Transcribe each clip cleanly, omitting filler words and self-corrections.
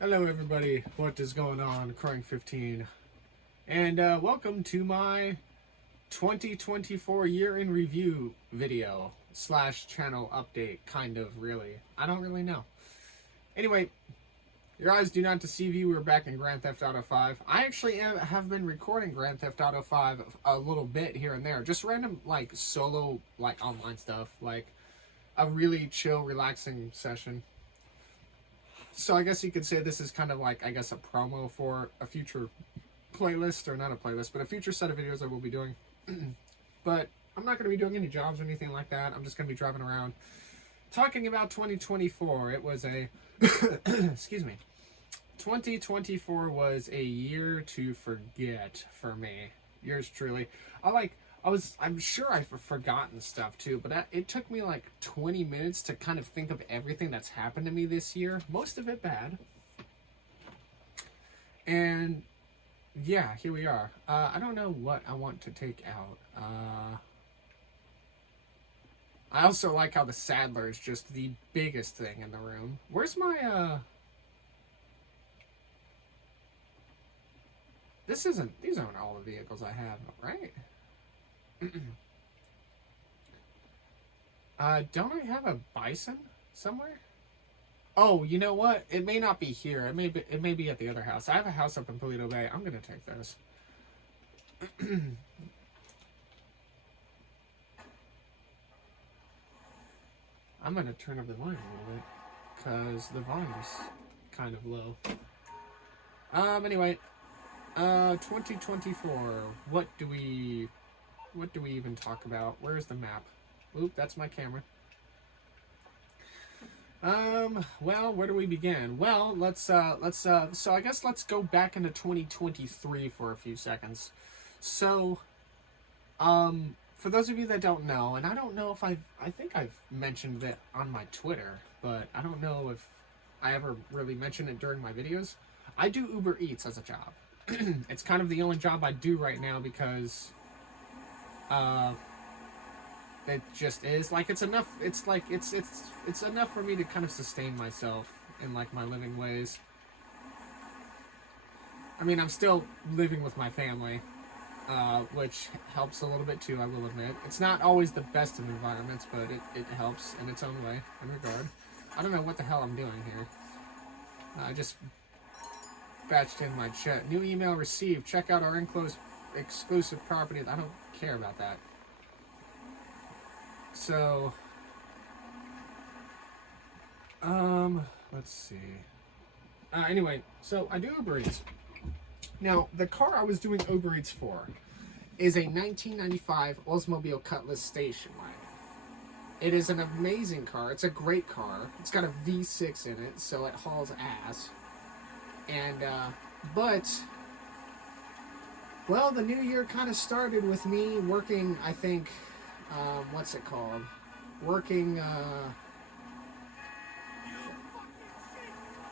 Hello everybody, what is going on? Corang15, and welcome to my 2024 year in review video slash channel update, kind of, really. I don't really know. Anyway, your eyes do not deceive you, we're back in Grand Theft Auto 5. I actually have been recording Grand Theft Auto 5 a little bit here and there, just random, like, solo, like, online stuff, like a really chill, relaxing session. So I guess you could say this is kind of like, I guess, a promo for a future playlist, or not a playlist, but a future set of videos I will be doing. But I'm not going to be doing any jobs or anything like that. I'm just going to be driving around talking about 2024. It was a, excuse me, 2024 was a year to forget for me. Yours truly. I'm sure I've forgotten stuff too, but it took me like 20 minutes to kind of think of everything that's happened to me this year. Most of it bad. And yeah, here we are. I don't know what I want to take out. I also like how the Saddler is just the biggest thing in the room. Where's my, these aren't all the vehicles I have, right? Don't I have a bison somewhere? Oh, you know what? It may not be here. It may be at the other house. I have a house up in Paleto Bay. I'm gonna take this. I'm gonna turn up the volume a little bit because the volume's kind of low. Anyway, 2024. What do we even talk about? Where's the map? Oop, that's my camera. Well, where do we begin? Well, so I guess let's go back into 2023 for a few seconds. So, for those of you that don't know, and I don't know if I think I've mentioned it on my Twitter, but I don't know if I ever really mentioned it during my videos. I do Uber Eats as a job. It's kind of the only job I do right now because it just is like it's enough. It's like it's enough for me to kind of sustain myself in like my living ways. I mean, I'm still living with my family, which helps a little bit too, I will admit. It's not always the best of environments, but it helps in its own way in regard. I don't know what the hell I'm doing here. I just batched in my chat. New email received. Check out our enclosed exclusive property. I don't care about that. So, let's see. Anyway, so I do Uber Eats. Now, the car I was doing Uber Eats for is a 1995 Oldsmobile Cutlass station wagon. It is an amazing car. It's a great car. It's got a V6 in it, so it hauls ass. And, well, the new year kind of started with me working, I think, what's it called? Working,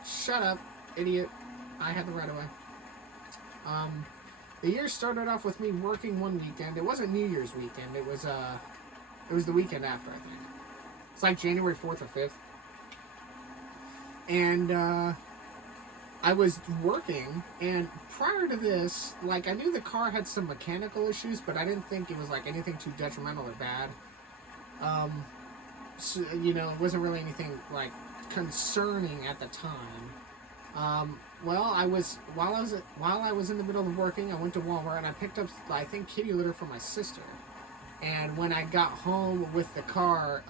shut up, idiot. I had the right of way. The year started off with me working one weekend. It wasn't New Year's weekend. It was the weekend after, I think. It's like January 4th or 5th. And, I was working, and prior to this, like, I knew the car had some mechanical issues, but I didn't think it was, like, anything too detrimental or bad. So, you know, it wasn't really anything, like, concerning at the time. Well, while I was in the middle of working, I went to Walmart, and I picked up, I think, kitty litter for my sister. And when I got home with the car,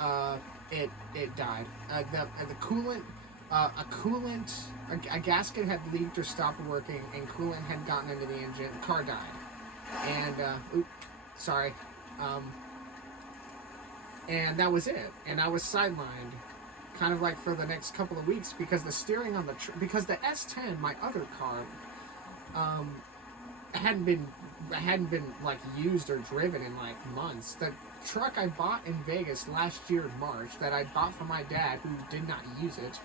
it died. The coolant... a gasket had leaked or stopped working, and coolant had gotten into the engine. The car died. And, and that was it. And I was sidelined, kind of like for the next couple of weeks, because the steering on because the S10, my other car, hadn't been like used or driven in like months. The truck I bought in Vegas last year in March, that I bought for my dad, who did not use it,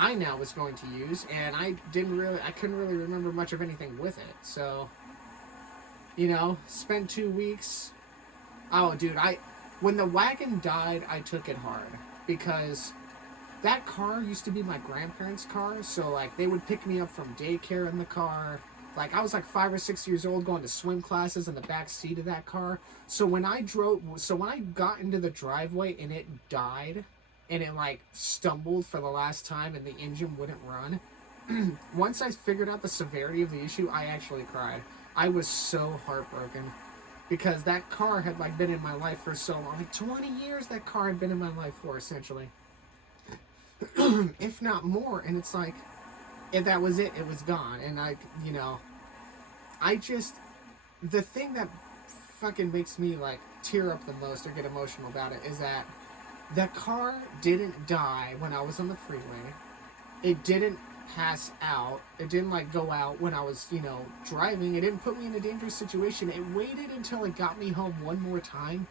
I now was going to use, and I couldn't really remember much of anything with it. So, you know, spent 2 weeks. Oh, dude, when the wagon died, I took it hard, because that car used to be my grandparents' car, so like they would pick me up from daycare in the car. Like I was like 5 or 6 years old going to swim classes in the back seat of that car. So when I got into the driveway and it died and it like stumbled for the last time and the engine wouldn't run, once I figured out the severity of the issue, I actually cried. I was so heartbroken because that car had like been in my life for so long. Like 20 years that car had been in my life for, essentially. If not more. And it's like, if that was it, it was gone. And I, you know, the thing that fucking makes me like tear up the most or get emotional about it is that the car didn't die when I was on the freeway. It didn't pass out. It didn't like go out when I was, you know, driving. It didn't put me in a dangerous situation. It waited until it got me home one more time,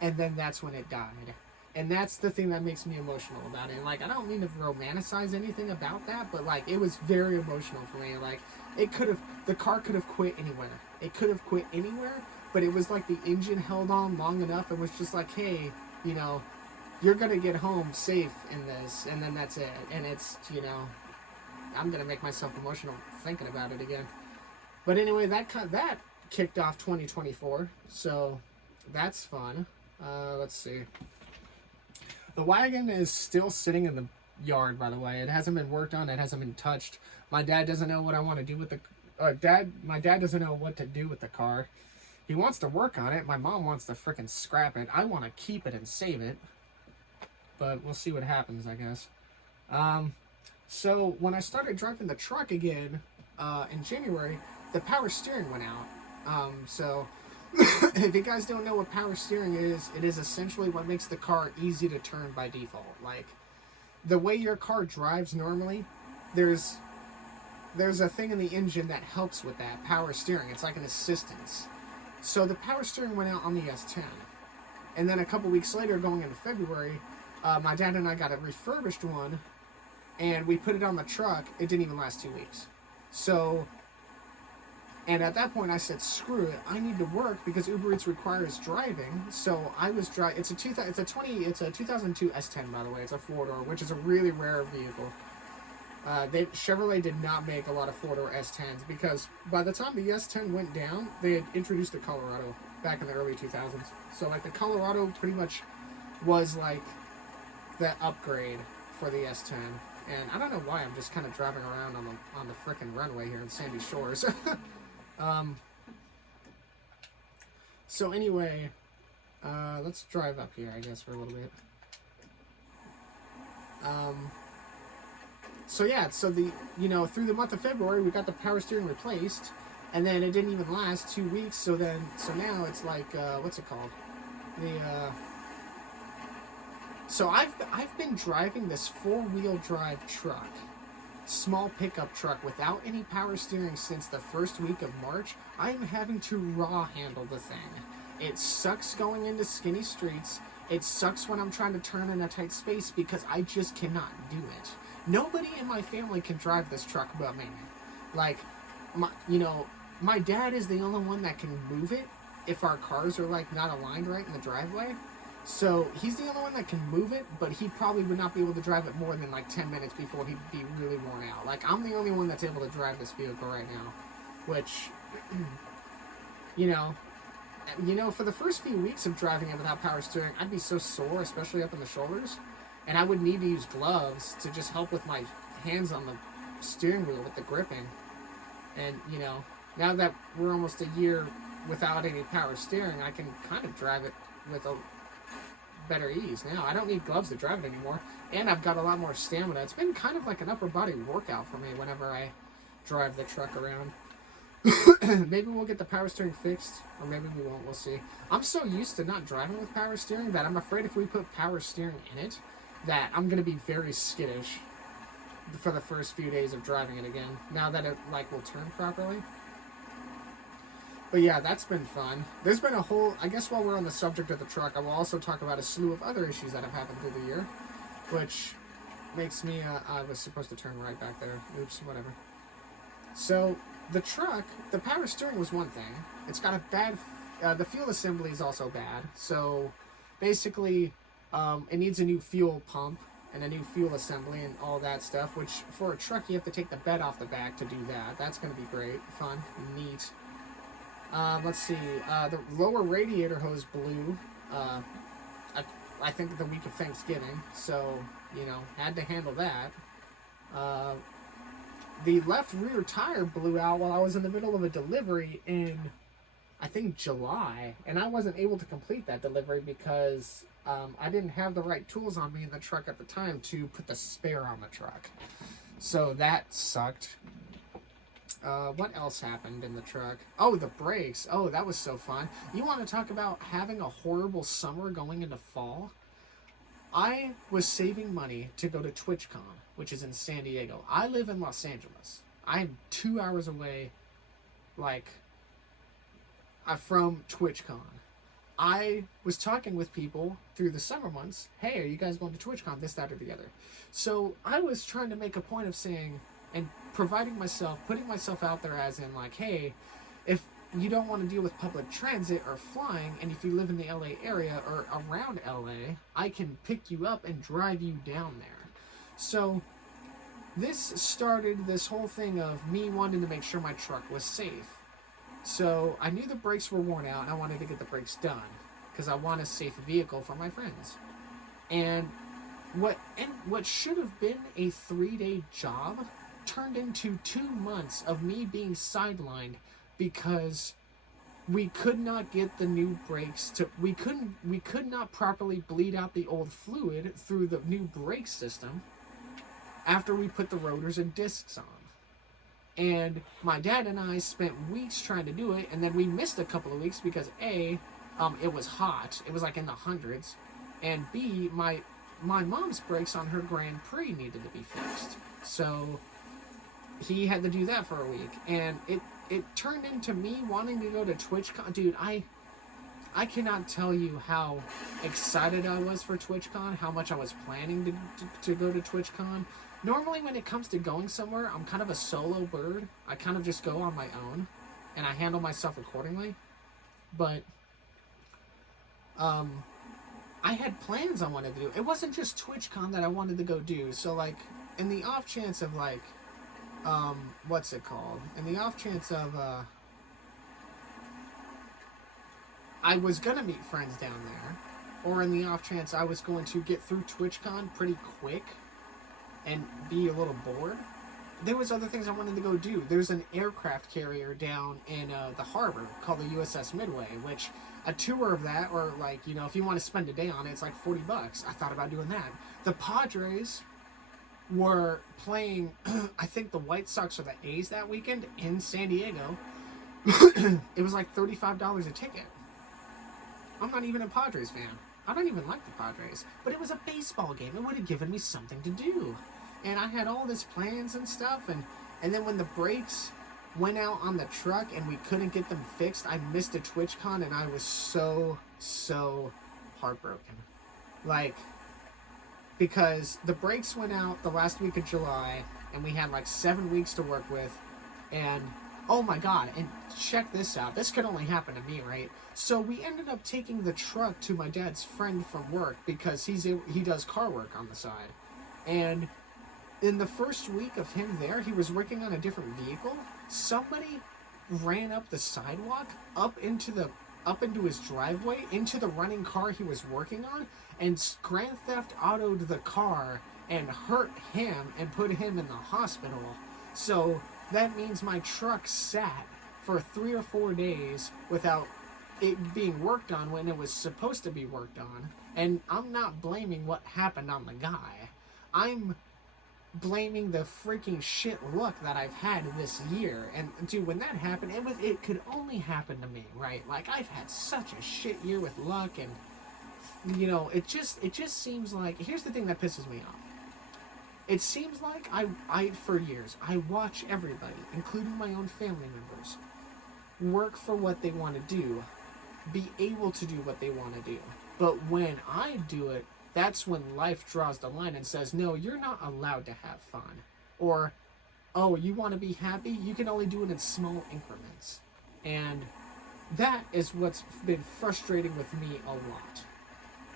and then that's when it died. And that's the thing that makes me emotional about it. And like, I don't mean to romanticize anything about that, but like, it was very emotional for me. Like, the car could have quit anywhere. It could have quit anywhere, but it was like the engine held on long enough and was just like, hey, you know, you're gonna get home safe in this, and then that's it. And it's, you know, I'm gonna make myself emotional thinking about it again. But anyway, that kicked off 2024, so that's fun. Let's see. The wagon is still sitting in the yard, by the way. It hasn't been worked on. It hasn't been touched. My dad doesn't know what I want to do with the my dad doesn't know what to do with the car. He wants to work on it. My mom wants to frickin' scrap it. I want to keep it and save it. But we'll see what happens, I guess. So when I started driving the truck again in January, the power steering went out. So if you guys don't know what power steering is, it is essentially what makes the car easy to turn by default. Like, the way your car drives normally, there's a thing in the engine that helps with that power steering. It's like an assistance. So the power steering went out on the S10. And then a couple weeks later, going into February, my dad and I got a refurbished one, and we put it on the truck. It didn't even last 2 weeks. So, and at that point I said, screw it, I need to work because Uber Eats requires driving. So I was driving. It's a 2002 S10, by the way. It's a 4-door, which is a really rare vehicle. Chevrolet did not make a lot of 4-door S10s because by the time the S10 went down, they had introduced the Colorado back in the early 2000s. So like the Colorado pretty much was like the upgrade for the S10. And I don't know why I'm just kind of driving around on the frickin' runway here in Sandy Shores. So anyway, let's drive up here, I guess, for a little bit. So yeah, so through the month of February, we got the power steering replaced, and then it didn't even last 2 weeks. So now it's like, what's it called? So I've been driving this 4-wheel drive truck, small pickup truck without any power steering since the first week of March. I'm having to raw handle the thing. It sucks going into skinny streets. It sucks when I'm trying to turn in a tight space because I just cannot do it. Nobody in my family can drive this truck but me. Like, my dad is the only one that can move it if our cars are like not aligned right in the driveway. So he's the only one that can move it, but he probably would not be able to drive it more than like 10 minutes before he'd be really worn out. Like, I'm the only one that's able to drive this vehicle right now, which, for the first few weeks of driving it without power steering, I'd be so sore, especially up in the shoulders, and I would need to use gloves to just help with my hands on the steering wheel with the gripping. And, now that we're almost a year without any power steering, I can kind of drive it with a better ease now. I don't need gloves to drive it anymore, and I've got a lot more stamina. It's been kind of like an upper body workout for me whenever I drive the truck around. Maybe we'll get the power steering fixed, or maybe we won't. We'll see. I'm so used to not driving with power steering that I'm afraid if we put power steering in it, that I'm going to be very skittish for the first few days of driving it again, now that it will turn properly. But yeah, that's been fun. There's been a whole, I guess while we're on the subject of the truck, I will also talk about a slew of other issues that have happened through the year, which makes me, I was supposed to turn right back there. Oops, whatever. So, the truck, the power steering was one thing. It's got a bad, the fuel assembly is also bad. So, basically, it needs a new fuel pump. and a new fuel assembly and all that stuff, which for a truck you have to take the bed off the back to do that. That's going to be great, fun, neat. Let's see, the lower radiator hose blew, I think the week of Thanksgiving, so, you know, had to handle that. The left rear tire blew out while I was in the middle of a delivery in, I think, July, and I wasn't able to complete that delivery because I didn't have the right tools on me in the truck at the time to put the spare on the truck. So that sucked. What else happened in the truck? Oh, the brakes. Oh, that was so fun. You want to talk about having a horrible summer going into fall? I was saving money to go to TwitchCon, which is in San Diego. I live in Los Angeles. I'm 2 hours away, from TwitchCon. I was talking with people through the summer months. Hey, are you guys going to TwitchCon? This, that, or the other. So I was trying to make a point of saying, and putting myself out there as in like, hey, if you don't want to deal with public transit or flying, and if you live in the LA area or around LA, I can pick you up and drive you down there. So this started this whole thing of me wanting to make sure my truck was safe. So I knew the brakes were worn out and I wanted to get the brakes done because I want a safe vehicle for my friends. And what should have been a 3-day job turned into 2 months of me being sidelined because we could not get the new brakes we could not properly bleed out the old fluid through the new brake system after we put the rotors and discs on. And my dad and I spent weeks trying to do it, and then we missed a couple of weeks because A, it was hot, it was like in the hundreds, and B, my mom's brakes on her Grand Prix needed to be fixed. So he had to do that for a week, and it turned into me wanting to go to TwitchCon. Dude, I cannot tell you how excited I was for TwitchCon, how much I was planning to go to TwitchCon. Normally when it comes to going somewhere, I'm kind of a solo bird. I kind of just go on my own, and I handle myself accordingly. But I had plans I wanted to do. It wasn't just TwitchCon that I wanted to go do. So, like, in the off chance of, like, what's it called? In the off chance of, I was gonna meet friends down there, or in the off chance I was going to get through TwitchCon pretty quick and be a little bored, there was other things I wanted to go do. There's an aircraft carrier down in the harbor called the USS Midway, which a tour of that, or like, you know, if you want to spend a day on it, it's like $40. I thought about doing that. The Padres were playing, I think the White Sox or the A's that weekend in San Diego. It was like $35 a ticket. I'm not even a Padres fan. I don't even like the Padres. But it was a baseball game. It would have given me something to do. And I had all this plans and stuff. And then when the brakes went out on the truck and we couldn't get them fixed, I missed a TwitchCon and I was so heartbroken. Like, because the brakes went out the last week of July and we had like 7 weeks to work with. And oh my god, and check this out. This could only happen to me, right? So we ended up taking the truck to my dad's friend from work because he does car work on the side. And in the first week of him there, he was working on a different vehicle. Somebody ran up the sidewalk, up into his driveway, into the running car he was working on, and Grand Theft Auto'd the car and hurt him and put him in the hospital. So that means my truck sat for 3 or 4 days without it being worked on when it was supposed to be worked on. And I'm not blaming what happened on the guy. I'm blaming the freaking shit luck that I've had this year. And dude, when that happened, it could only happen to me, right? Like, I've had such a shit year with luck, and you know, it just seems like, here's the thing that pisses me off. It seems like I for years, I watch everybody, including my own family members, work for what they want to do, be able to do what they want to do. But when I do it, that's when life draws the line and says, no, you're not allowed to have fun. Or, oh, you want to be happy? You can only do it in small increments. And that is what's been frustrating with me a lot.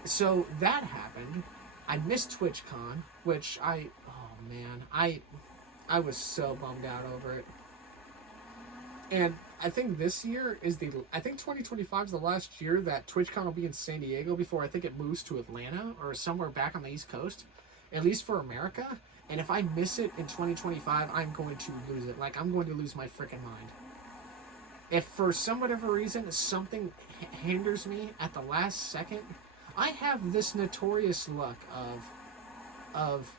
So that happened, I missed TwitchCon, which oh man, I was so bummed out over it. And I think this year is I think 2025 is the last year that TwitchCon will be in San Diego before I think it moves to Atlanta or somewhere back on the East Coast, at least for America. And if I miss it in 2025, I'm going to lose it. Like, I'm going to lose my freaking mind. If for some whatever reason something hinders me at the last second, I have this notorious luck of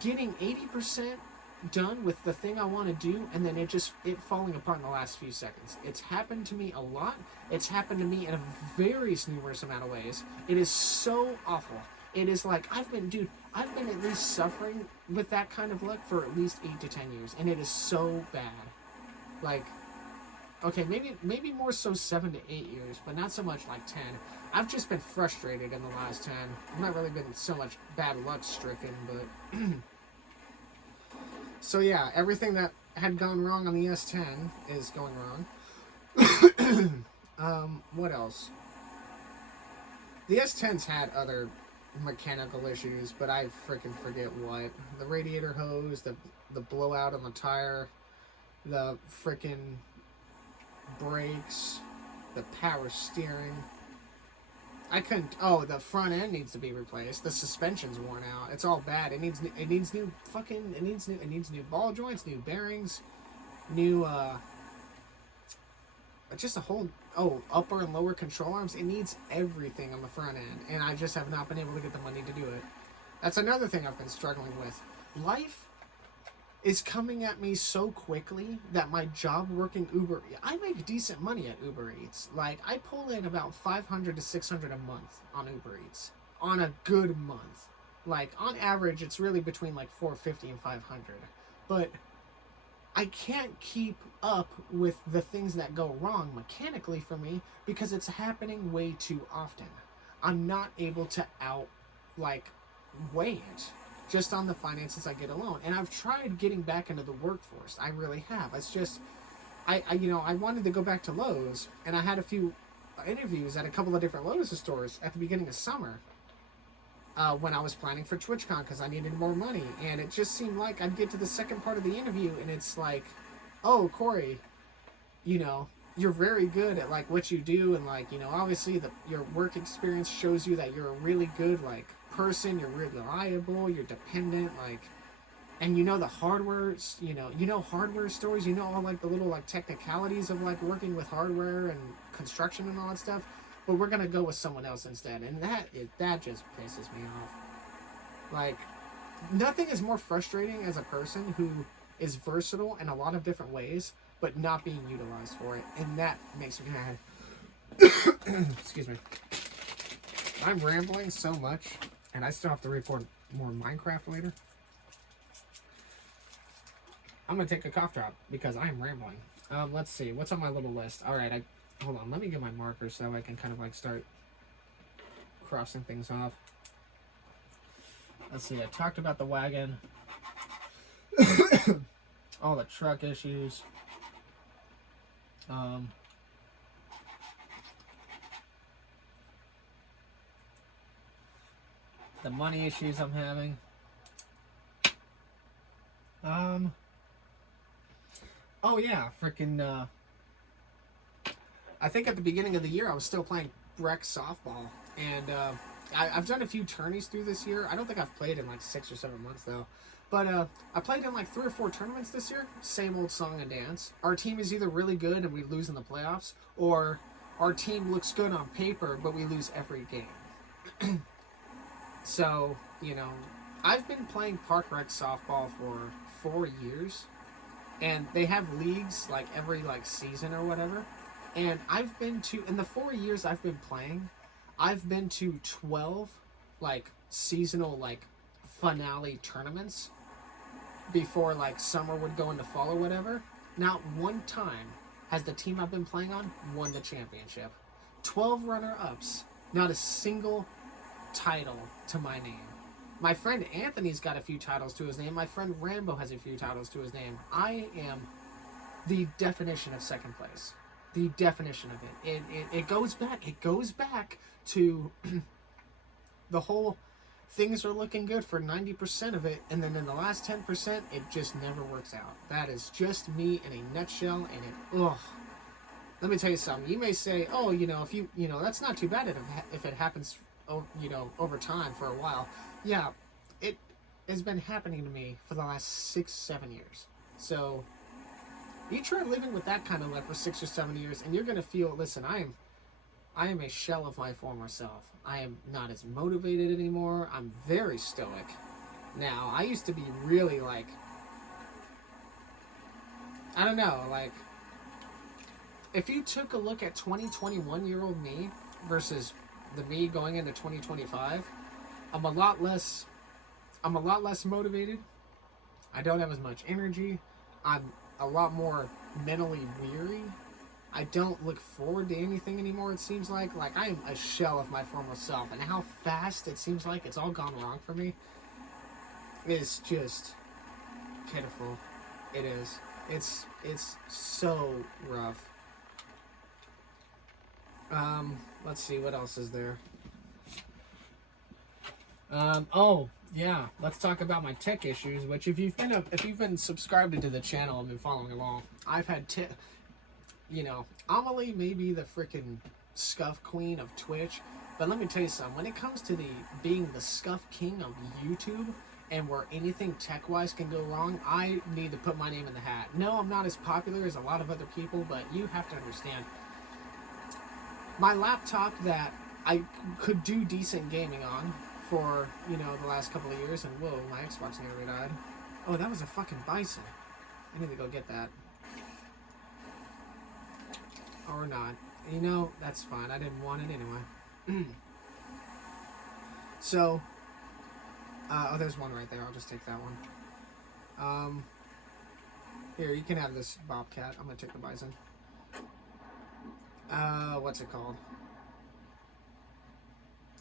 getting 80% done with the thing I want to do, and then it falling apart in the last few seconds. It's happened to me a lot. It's happened to me in a very numerous amount of ways. It is so awful. It is like, I've been at least suffering with that kind of luck for at least 8 to 10 years, and it is so bad. Like, okay, maybe more so 7 to 8 years, but not so much like 10. I've just been frustrated in the last 10. I've not really been so much bad luck stricken, but so yeah, everything that had gone wrong on the S10 is going wrong. What else? The S10's had other mechanical issues, but I freaking forget what. The radiator hose, the blowout on the tire, the freaking brakes, the power steering. The front end needs to be replaced. The suspension's worn out. It's all bad. It needs new ball joints, new bearings, new just a whole upper and lower control arms. It needs everything on the front end, and I just have not been able to get the money to do it. That's another thing I've been struggling with. Life is coming at me so quickly that my job working Uber, I make decent money at Uber Eats. Like, I pull in about $500 to $600 a month on Uber Eats on a good month. Like, on average, it's really between like $450 and $500. But I can't keep up with the things that go wrong mechanically for me because it's happening way too often. I'm not able to weigh it just on the finances I get alone. And I've tried getting back into the workforce. I really have. It's just, I wanted to go back to Lowe's, and I had a few interviews at a couple of different Lowe's stores at the beginning of summer when I was planning for TwitchCon because I needed more money. And it just seemed like I'd get to the second part of the interview, and it's like, oh, Corey, you're very good at like what you do, and like, obviously your work experience shows you that you're a really good like person, you're reliable, you're dependent, like, and the hardware, hardware stores, all like the little like technicalities of like working with hardware and construction and all that stuff, but we're gonna go with someone else instead. And that just pisses me off. Like, nothing is more frustrating as a person who is versatile in a lot of different ways but not being utilized for it, and that makes me mad. Excuse me. I'm rambling so much, and I still have to record more Minecraft later. I'm gonna take a cough drop because I am rambling. Let's see, what's on my little list? All right, hold on. Let me get my marker so I can kind of like start crossing things off. Let's see. I talked about the wagon, all the truck issues. The money issues I'm having. Oh yeah, freaking, I think at the beginning of the year I was still playing rec softball, and I've done a few tourneys through this year. I don't think I've played in like 6 or 7 months though, but I played in like 3 or 4 tournaments this year. Same old song and dance. Our team is either really good and we lose in the playoffs, or our team looks good on paper but we lose every game. So, I've been playing park rec softball for 4 years, and they have leagues like every like season or whatever. And I've been to, in the 4 years I've been playing, I've been to 12 like seasonal like finale tournaments before like summer would go into fall or whatever. Not one time has the team I've been playing on won the championship. 12 runner-ups, not a single title to my name. My friend Anthony's got a few titles to his name. My friend Rambo has a few titles to his name. I am the definition of second place. The definition of it. It goes back to the whole things are looking good for 90% of it, and then in the last 10%, it just never works out. That is just me in a nutshell, and ugh. Let me tell you something. You may say, oh, if that's not too bad if it happens, over time for a while. Yeah, it has been happening to me for the last 6-7 years. So you try living with that kind of luck for 6 or 7 years, and you're gonna feel. Listen, I am a shell of my former self. I am not as motivated anymore. I'm very stoic now. I used to be really like, I don't know, like, if you took a look at 21-year-old me versus the me going into 2025, I'm a lot less motivated. I don't have as much energy. I'm a lot more mentally weary. I don't look forward to anything anymore, it seems like. Like, I am a shell of my former self. And how fast it seems like it's all gone wrong for me is just pitiful. It is. It's so rough. Let's see, what else is there? Oh, yeah, let's talk about my tech issues, which if you've been subscribed to the channel and been following along, I've had Amelie may be the freaking scuff queen of Twitch, but let me tell you something, when it comes to being the scuff king of YouTube, and where anything tech-wise can go wrong, I need to put my name in the hat. No, I'm not as popular as a lot of other people, but you have to understand, my laptop that I could do decent gaming on for, the last couple of years, and whoa, my Xbox nearly died. Oh, that was a fucking bison. I need to go get that. Or not. That's fine. I didn't want it anyway. So, oh, there's one right there. I'll just take that one. Here, you can have this bobcat. I'm gonna take the bison. What's it called?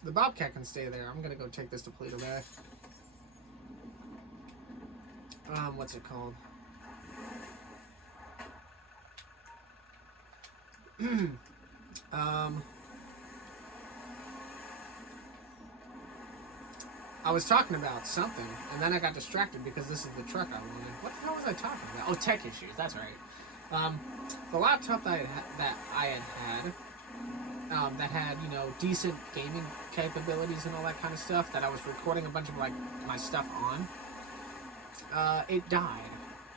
The bobcat can stay there. I'm gonna go take this depleter back. What's it called? I was talking about something, and then I got distracted because this is the truck I wanted. What the hell was I talking about? Oh, tech issues. That's right. The laptop that I had that had decent gaming capabilities and all that kind of stuff that I was recording a bunch of like my stuff on. It died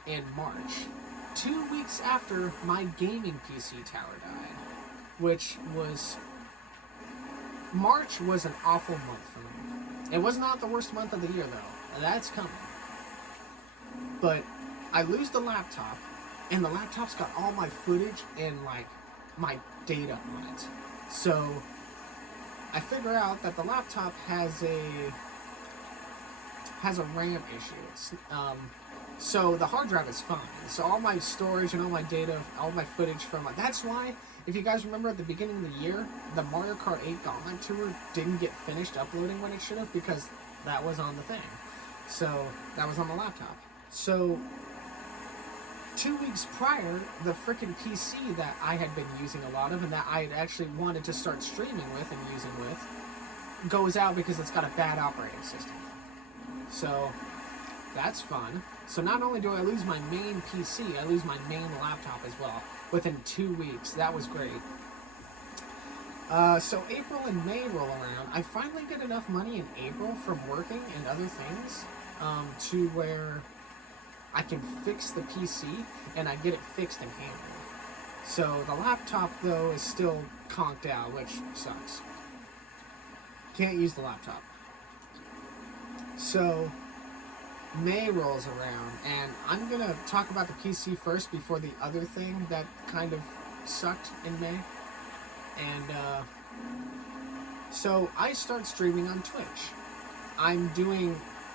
in March, 2 weeks after my gaming PC tower died, which was March was an awful month for me. It was not the worst month of the year though. That's coming. But I lose the laptop, and the laptop's got all my footage and like my data on it. So I figure out that the laptop has a RAM issue. So the hard drive is fine. So all my storage and all my data, all my footage from that's why, if you guys remember at the beginning of the year, the Mario Kart 8 Gauntlet Tour didn't get finished uploading when it should have, because that was on the thing. So that was on the laptop. So 2 weeks prior, the frickin' PC that I had been using a lot of and that I had actually wanted to start streaming with and using with goes out because it's got a bad operating system. So that's fun. So not only do I lose my main PC, I lose my main laptop as well within 2 weeks. That was great. So April and May roll around. I finally get enough money in April from working and other things to where I can fix the PC, and I get it fixed and handled. So the laptop, though, is still conked out, which sucks. Can't use the laptop. So May rolls around, and I'm going to talk about the PC first before the other thing that kind of sucked in May. And so I start streaming on Twitch.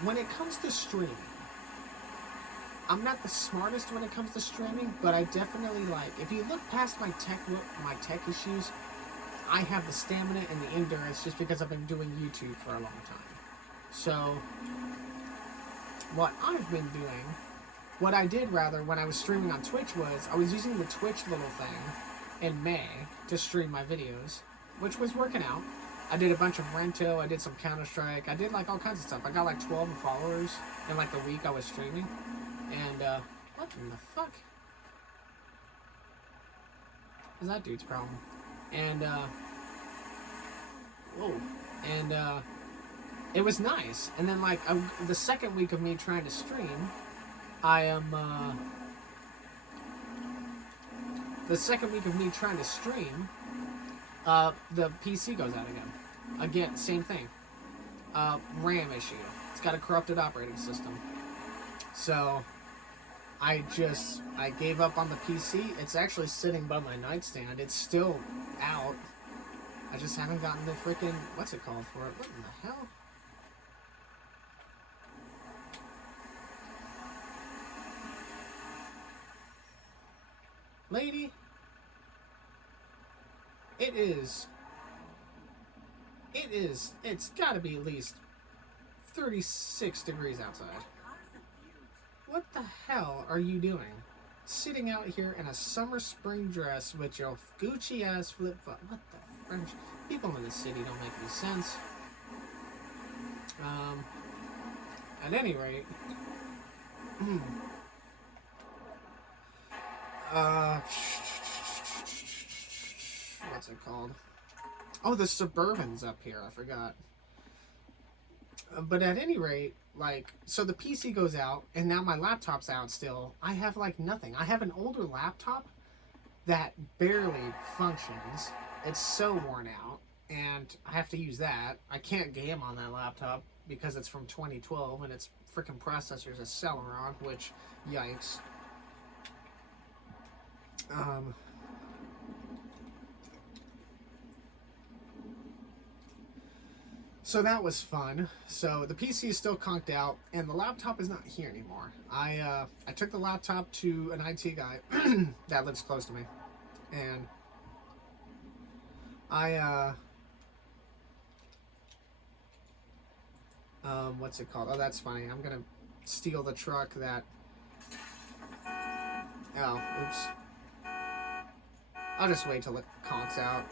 When it comes to streaming, I'm not the smartest when it comes to streaming, but I definitely if you look past my tech issues, I have the stamina and the endurance just because I've been doing YouTube for a long time. So what I did when I was streaming on Twitch was, I was using the Twitch little thing in May to stream my videos, which was working out. I did a bunch of Rento, I did some Counter-Strike, I did like all kinds of stuff. I got like 12 followers in like the week I was streaming. And, what in the fuck? Is that dude's problem? And, whoa. And, it was nice. And then like, the second week of me trying to stream, the second week of me trying to stream, the PC goes out again. Again, same thing. RAM issue. It's got a corrupted operating system. So, I gave up on the PC. It's actually sitting by my nightstand. It's still out. I just haven't gotten the freaking, what's it called for it? What in the hell? Lady, it's gotta be at least 36 degrees outside. What the hell are you doing? Sitting out here in a summer spring dress with your Gucci ass flip flop. What the French? People in this city don't make any sense. At any rate, what's it called? Oh, the Suburban's up here. I forgot. But at any rate, like, so the PC goes out, and now my laptop's out still. I have, like, nothing. I have an older laptop that barely functions. It's so worn out, and I have to use that. I can't game on that laptop because it's from 2012, and its freaking processor's a Celeron, which, yikes. So that was fun. So the PC is still conked out, and the laptop is not here anymore. I took the laptop to an IT guy that lives close to me, and what's it called? Oh, that's funny. I'm gonna steal the truck that. Oh, oops. I'll just wait till it conks out.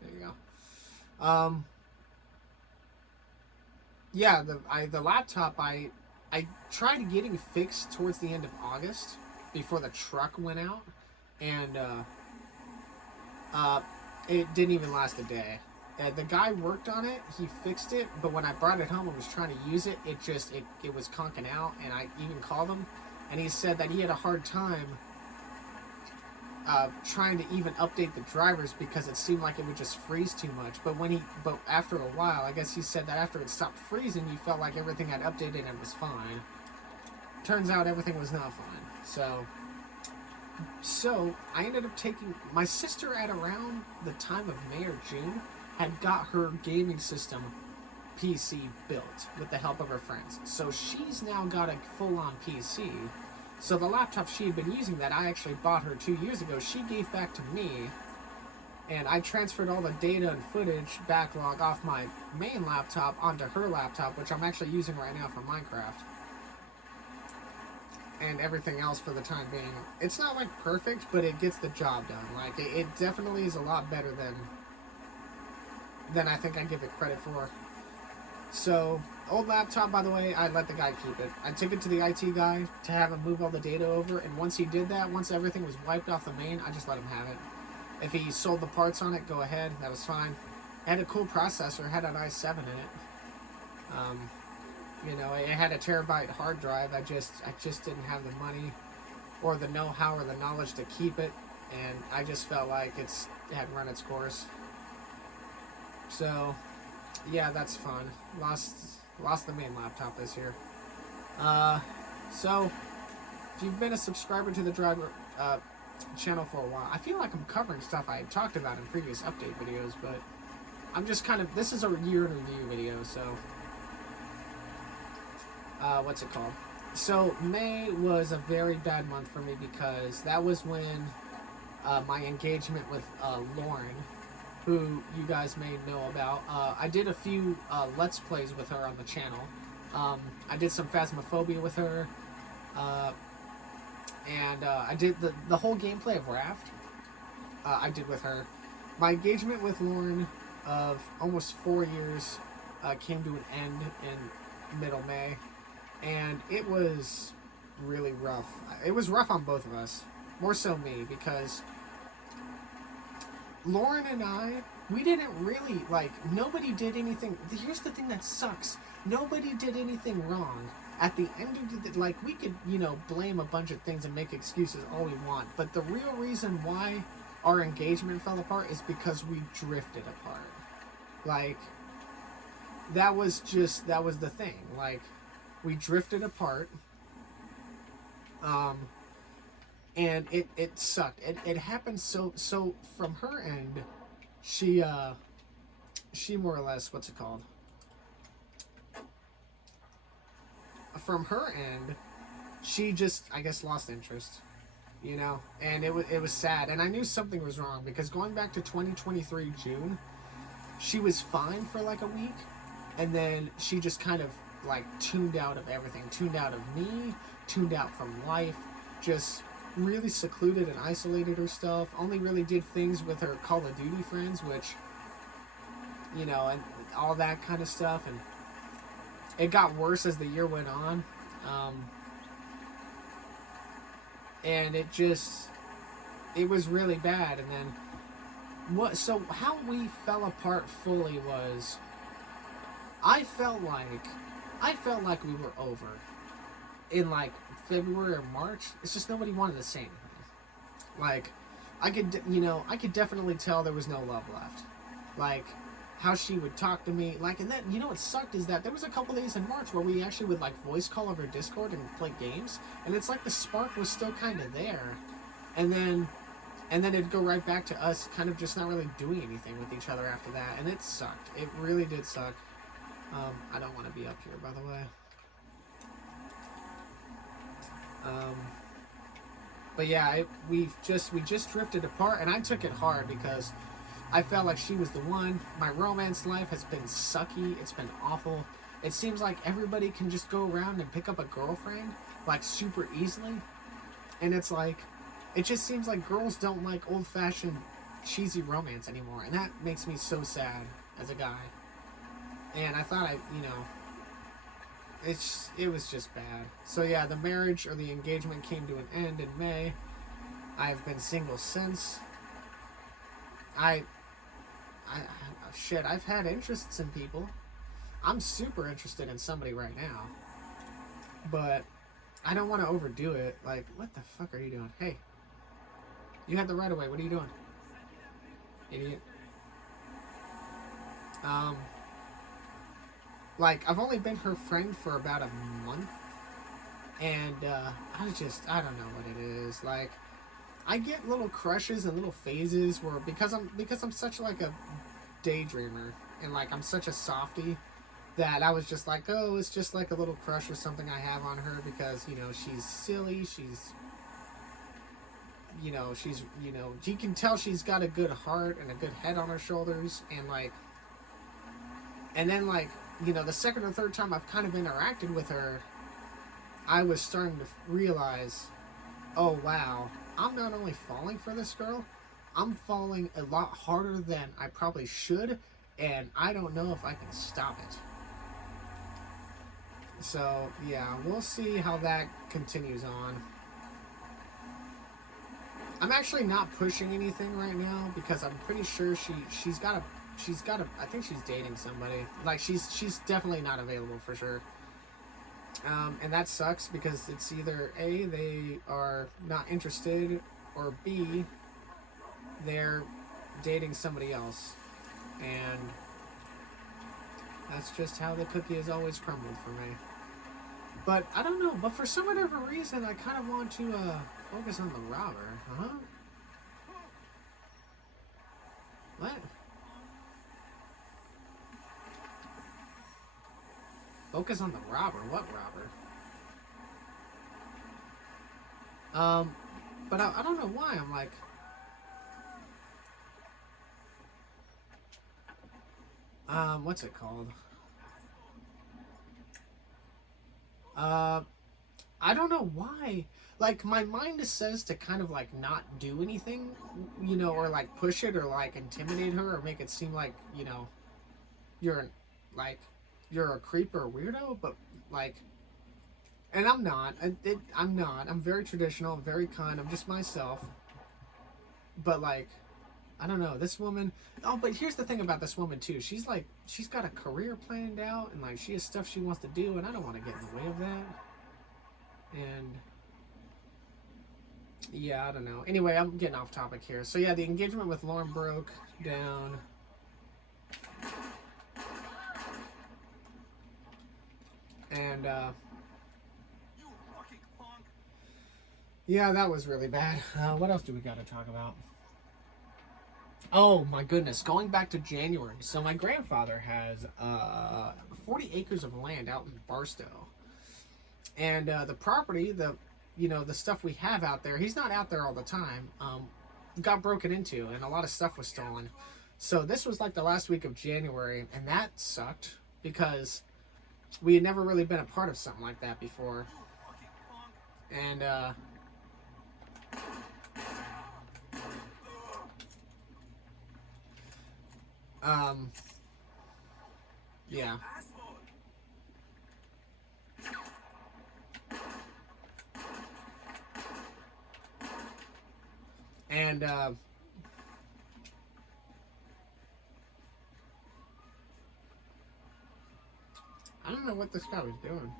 There you go. Yeah, the laptop I tried getting fixed towards the end of August before the truck went out, and it didn't even last a day. The guy worked on it, he fixed it, but when I brought it home and was trying to use it, it was conking out, and I even called him, and he said that he had a hard time trying to even update the drivers because it seemed like it would just freeze too much. But after a while, I guess he said that after it stopped freezing, he felt like everything had updated and was fine. Turns out everything was not fine. So I ended up taking my sister at around the time of May or June had got her gaming system PC built with the help of her friends. So she's now got a full-on PC. So the laptop she had been using that I actually bought her 2 years ago, she gave back to me, and I transferred all the data and footage backlog off my main laptop onto her laptop, which I'm actually using right now for Minecraft. And everything else for the time being. It's not like perfect, but it gets the job done. Like, it definitely is a lot better than I think I give it credit for. So, old laptop, by the way, I let the guy keep it. I took it to the IT guy to have him move all the data over, and once he did that, once everything was wiped off the main, I just let him have it. If he sold the parts on it, go ahead, that was fine. It had a cool processor, it had an i7 in it. You know, it had a terabyte hard drive. I just didn't have the money or the know-how or the knowledge to keep it, and I just felt like it had run its course. So, yeah, that's fun. Lost the main laptop this year. So, if you've been a subscriber to the driver channel for a while, I feel like I'm covering stuff I had talked about in previous update videos, but I'm just kind of, this is a year in review video, so, what's it called? So, May was a very bad month for me because that was when my engagement with Lauren, who you guys may know about, I did a few Let's Plays with her on the channel. I did some Phasmophobia with her, and I did the whole gameplay of Raft. I did with her. My engagement with Lauren of almost 4 years came to an end in middle May, and it was really rough. It was rough on both of us, more so me, because Lauren and I, we didn't really, like, nobody did anything. Here's the thing that sucks. Nobody did anything wrong. At the end of the, like, we could, you know, blame a bunch of things and make excuses all we want, but the real reason why our engagement fell apart is because we drifted apart. Like, that was the thing. Like, we drifted apart, and it sucked. It happened so from her end, she more or less, what's it called? From her end, she just, I guess, lost interest, you know, and it was sad, and I knew something was wrong, because going back to 2023 June, she was fine for like a week, and then she just kind of like tuned out of everything, tuned out of me, tuned out from life, just really secluded and isolated herself, only really did things with her Call of Duty friends, which, you know, and all that kind of stuff, and it got worse as the year went on, and it was really bad. And then how we fell apart fully was, I felt like we were over in like February or March. It's just nobody wanted to say anything. Like, I could definitely tell there was no love left. Like, how she would talk to me, like, and then, you know what sucked is that there was a couple days in March where we actually would, like, voice call over Discord and play games, and it's like the spark was still kind of there, and then it'd go right back to us kind of just not really doing anything with each other after that, and it sucked. It really did suck. I don't want to be up here, by the way. But yeah, we just drifted apart, and I took it hard because I felt like she was the one. My romance life has been sucky. It's been awful. It seems like everybody can just go around and pick up a girlfriend, like, super easily. And it's like, it just seems like girls don't like old-fashioned, cheesy romance anymore. And that makes me so sad as a guy. And I thought it was just bad. So yeah, the marriage or the engagement came to an end in May. I've been single since. I've had interests in people. I'm super interested in somebody right now, but I don't want to overdo it. Like, what the fuck are you doing? Hey, you had the right of way. What are you doing, idiot? Like, I've only been her friend for about a month, and I don't know what it is. Like, I get little crushes and little phases where, because I'm such like a daydreamer, and like I'm such a softie, that I was just like, oh, it's just like a little crush or something I have on her because, you know, she's silly, you can tell she's got a good heart and a good head on her shoulders, and then like, you know, the second or third time I've kind of interacted with her, I was starting to realize, oh wow, I'm not only falling for this girl, I'm falling a lot harder than I probably should, and I don't know if I can stop it. So yeah, we'll see how that continues on. I'm actually not pushing anything right now because I'm pretty sure she's got a I think she's dating somebody. Like, she's definitely not available for sure. And that sucks because it's either A, they are not interested, or B, they're dating somebody else. And that's just how the cookie has always crumbled for me. But I don't know, but for some whatever reason, I kind of want to focus on the robber. Huh? What? Focus on the robber? What robber? But I don't know why I'm like... what's it called? I don't know why. Like, my mind says to kind of like not do anything, you know, or like push it or like intimidate her or make it seem like, you know, you're like you're a creep or a weirdo, but like, and I'm not. I'm not. I'm very traditional. I'm very kind. I'm just myself. But like, I don't know. This woman. Oh, but here's the thing about this woman too. She's like, she's got a career planned out, and like, she has stuff she wants to do, and I don't want to get in the way of that. And yeah, I don't know. Anyway, I'm getting off topic here. So yeah, the engagement with Lauren broke down. And yeah, that was really bad. What else do we got to talk about? Oh my goodness, going back to January. So my grandfather has 40 acres of land out in Barstow. And the property, the stuff we have out there, he's not out there all the time, got broken into, and a lot of stuff was stolen. So this was like the last week of January, and that sucked because we had never really been a part of something like that before. And yeah. And I don't know what this guy was doing.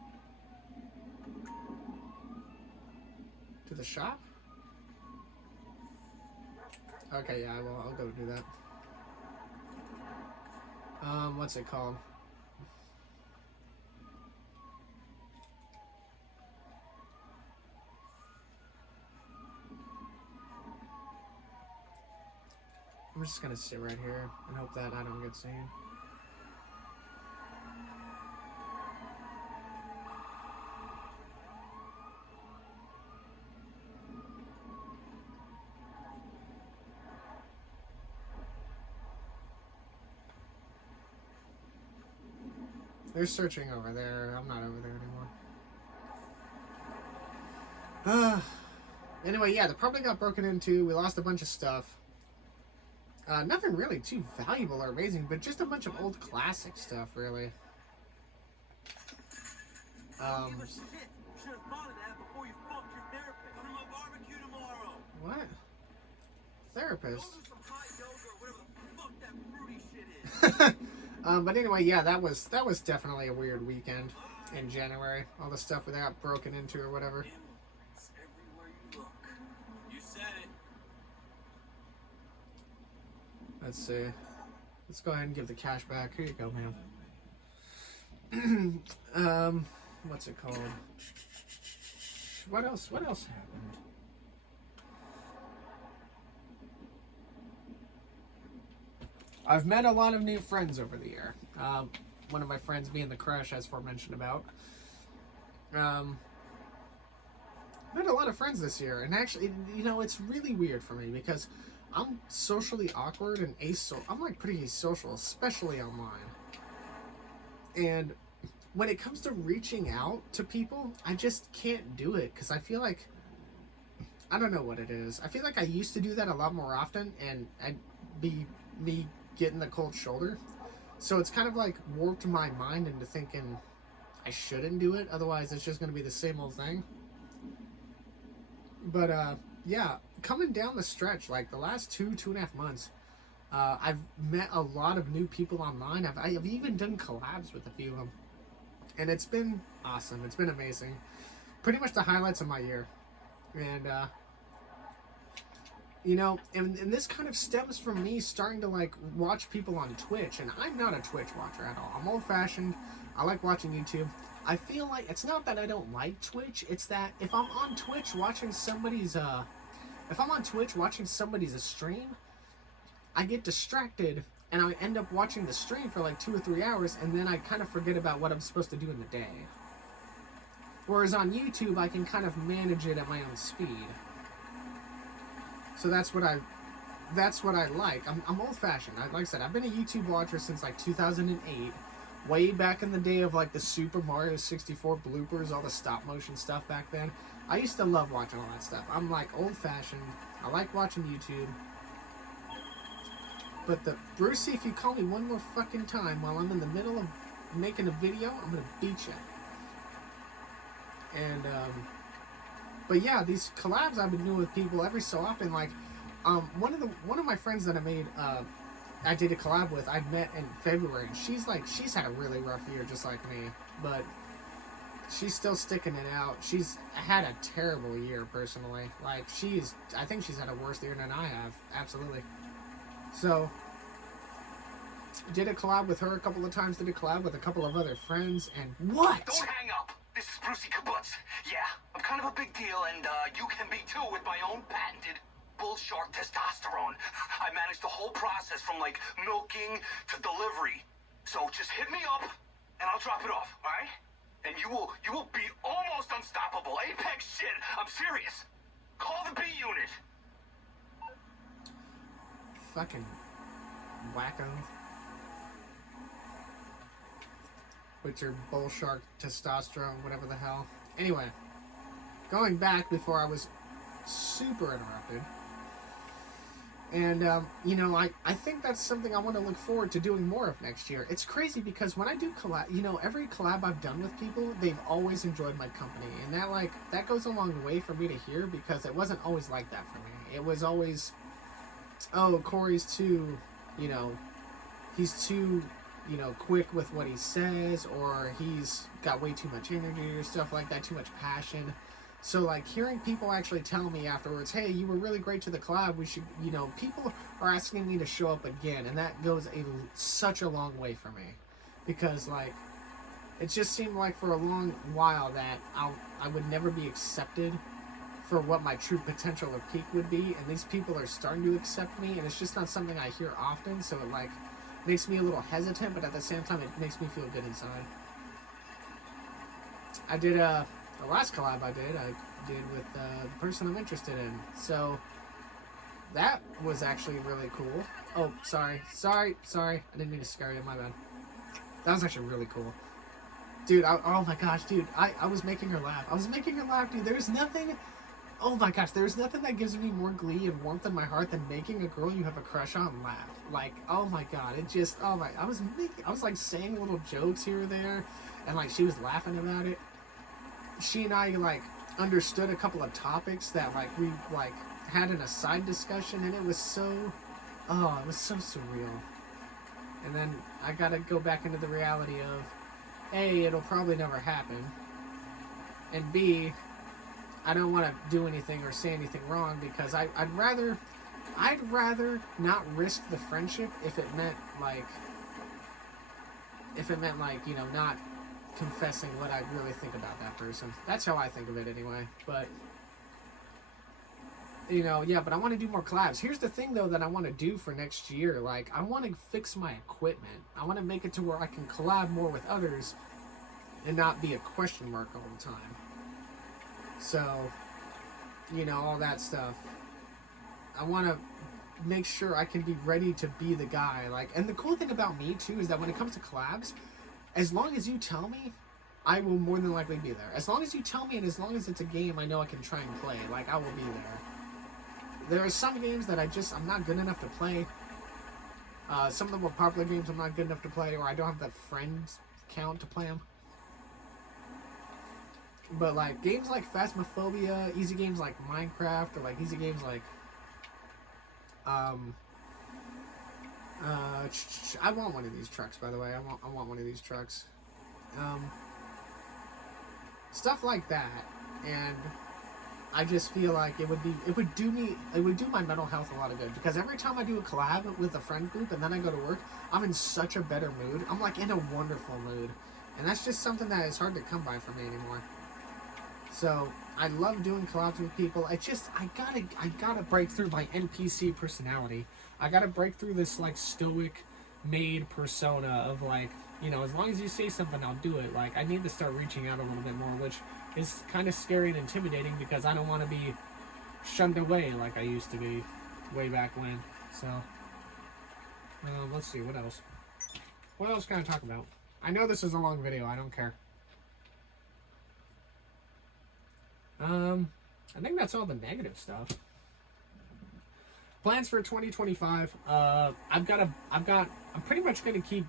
To the shop? Okay, yeah, well, I'll go do that. What's it called? I'm just gonna sit right here and hope that I don't get seen. They're searching over there. I'm not over there anymore. Anyway, yeah, the property got broken into. We lost a bunch of stuff. Nothing really too valuable or amazing, but just a bunch of old classic stuff, really. What? Therapist? But anyway, yeah, that was definitely a weird weekend in January. All the stuff that got broken into or whatever. Let's see. Let's go ahead and give the cash back. Here you go, man. What's it called? What else happened? I've met a lot of new friends over the year. One of my friends being the Crush, as aforementioned about. Met a lot of friends this year, and actually, you know, it's really weird for me because I'm socially awkward and I'm like pretty asocial, especially online. And when it comes to reaching out to people, I just can't do it because I feel like, I don't know what it is. I feel like I used to do that a lot more often, and I'd be me getting the cold shoulder. So it's kind of like warped my mind into thinking I shouldn't do it, otherwise it's just going to be the same old thing. But yeah, coming down the stretch, like the last 2.5 months, I've met a lot of new people online. I've even done collabs with a few of them, and it's been awesome. It's been amazing. Pretty much the highlights of my year. And you know, and this kind of stems from me starting to like watch people on Twitch, and I'm not a Twitch watcher at all. I'm old-fashioned. I like watching YouTube. I feel like it's not that I don't like Twitch, it's that if I'm on Twitch watching somebody's stream, I get distracted and I end up watching the stream for like 2 or 3 hours, and then I kind of forget about what I'm supposed to do in the day. Whereas on YouTube, I can kind of manage it at my own speed. So that's what I like. I'm old-fashioned. Like I said, I've been a YouTube watcher since like 2008. way back in the day of like the Super Mario 64 bloopers, all the stop motion stuff back then. I used to love watching all that stuff. I'm like old fashioned. I like watching YouTube. But the Brucey, if you call me one more fucking time while I'm in the middle of making a video, I'm gonna beat you. And but yeah, these collabs I've been doing with people every so often, like one of my friends that I did a collab with, I met in February, and she's had a really rough year just like me, but she's still sticking it out. She's had a terrible year personally. Like I think she's had a worse year than I have, absolutely. So did a collab with her a couple of times, did a collab with a couple of other friends, and what? Don't hang up. This is Brucey Kibbutz. Yeah, I'm kind of a big deal, and you can be too with my own patented bull shark testosterone. I managed the whole process from like milking to delivery. So just hit me up and I'll drop it off, alright? And you will be almost unstoppable. Apex shit. I'm serious. Call the B unit. Fucking wacko. With your bull shark testosterone, whatever the hell. Anyway, going back before I was super interrupted. And, you know, I think that's something I want to look forward to doing more of next year. It's crazy because when I do collab, you know, every collab I've done with people, they've always enjoyed my company. And that goes a long way for me to hear, because it wasn't always like that for me. It was always, oh, Corey's too, you know, he's too, you know, quick with what he says, or he's got way too much energy or stuff like that, too much passion. So, like, hearing people actually tell me afterwards, hey, you were really great to the collab, we should, you know, people are asking me to show up again, and that goes such a long way for me. Because, like, it just seemed like for a long while that I would never be accepted for what my true potential or peak would be, and these people are starting to accept me, and it's just not something I hear often, so it, like, makes me a little hesitant, but at the same time, it makes me feel good inside. I did, the last collab I did with the person I'm interested in. So that was actually really cool. Oh, sorry. I didn't mean to scare you, my bad. That was actually really cool. Dude, oh my gosh, dude, I was making her laugh. Dude. There's nothing, oh my gosh, there's nothing that gives me more glee and warmth in my heart than making a girl you have a crush on laugh. Like, oh my god, it just, oh my, I was like saying little jokes here or there, and like she was laughing about it. She and I like understood a couple of topics that like we like had in a side discussion, and it was so surreal. And then I gotta go back into the reality of A, it'll probably never happen, and B, I don't want to do anything or say anything wrong, because I'd rather not risk the friendship if it meant like you know, not confessing what I really think about that person. That's how I think of it anyway. But you know, yeah, but I want to do more collabs. Here's the thing though that I want to do for next year. Like, I want to fix my equipment. I want to make it to where I can collab more with others and not be a question mark all the time. So, you know, all that stuff. I want to make sure I can be ready to be the guy. Like, and the cool thing about me too is that when it comes to collabs, as long as you tell me, I will more than likely be there. As long as you tell me, and as long as it's a game I know I can try and play, like, I will be there. There are some games that I'm not good enough to play. Some of the more popular games I'm not good enough to play, or I don't have the friends count to play them. But like games like Phasmophobia, easy games like Minecraft, or like easy games like I want one of these trucks, by the way. I want one of these trucks. Stuff like that, and I just feel like it would do my mental health a lot of good, because every time I do a collab with a friend group and then I go to work, I'm in such a better mood. I'm like in a wonderful mood, and that's just something that is hard to come by for me anymore. So I love doing collabs with people. I gotta break through my NPC personality. I gotta break through this like stoic made persona of like, you know, as long as you say something, I'll do it. Like, I need to start reaching out a little bit more, which is kind of scary and intimidating, because I don't want to be shunned away like I used to be way back when. So let's see, what else can I talk about? I know this is a long video. I don't care. I think that's all the negative stuff. Plans for 2025. I'm pretty much going to keep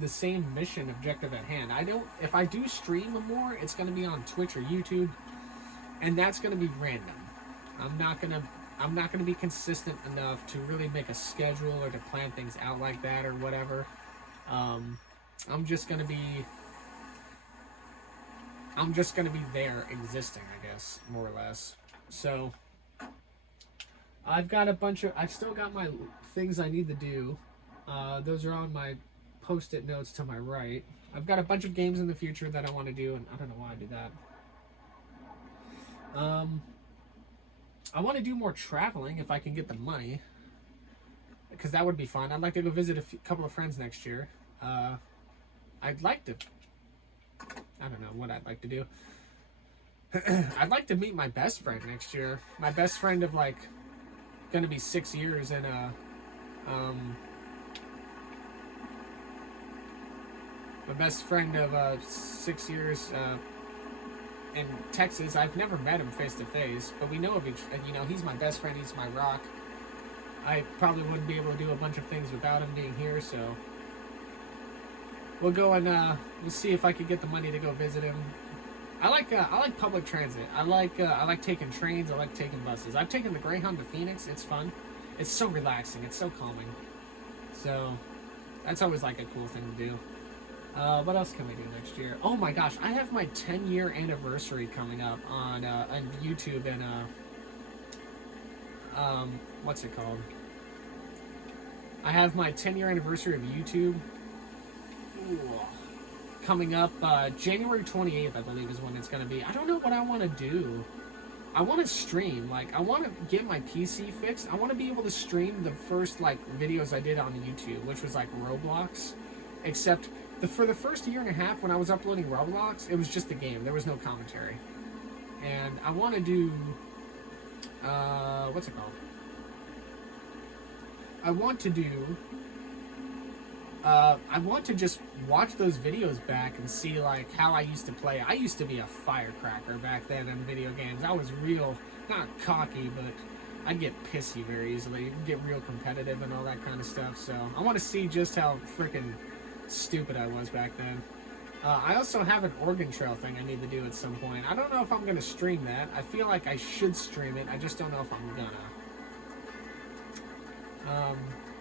the same mission objective at hand. If I do stream more, it's going to be on Twitch or YouTube, and that's going to be random. I'm not going to be consistent enough to really make a schedule or to plan things out like that or whatever. I'm just going to be there existing, I guess, more or less. So I've still got my things I need to do. Those are on my post-it notes to my right. I've got a bunch of games in the future that I want to do, and I don't know why I do that. I want to do more traveling if I can get the money, because that would be fun. I'd like to go visit a couple of friends next year. I'd like to... I don't know what I'd like to do. I'd like to meet my best friend next year. My best friend of, like, gonna be 6 years in my best friend of 6 years in Texas. I've never met him face to face, but we know of each. You know, he's my best friend. He's my rock. I probably wouldn't be able to do a bunch of things without him being here. So we'll go and we'll see if I could get the money to go visit him. I like public transit. I like taking trains. I like taking buses. I've taken the Greyhound to Phoenix. It's fun. It's so relaxing. It's so calming. So that's always like a cool thing to do. What else can we do next year? Oh my gosh, I have my 10-year anniversary coming up on YouTube and what's it called? I have my 10-year anniversary of YouTube. Ooh. Coming up January 28th, I believe, is when it's going to be. I don't know what I want to do. I want to stream. Like, I want to get my PC fixed. I want to be able to stream the first, like, videos I did on YouTube, which was, like, Roblox. Except, for the first year and a half when I was uploading Roblox, it was just the game. There was no commentary. And I want to do... what's it called? I want to just watch those videos back and see, like, how I used to play. I used to be a firecracker back then in video games. I was real, not cocky, but I'd get pissy very easily. Get real competitive and all that kind of stuff. So I want to see just how freaking stupid I was back then. I also have an Oregon Trail thing I need to do at some point. I don't know if I'm going to stream that. I feel like I should stream it. I just don't know if I'm gonna.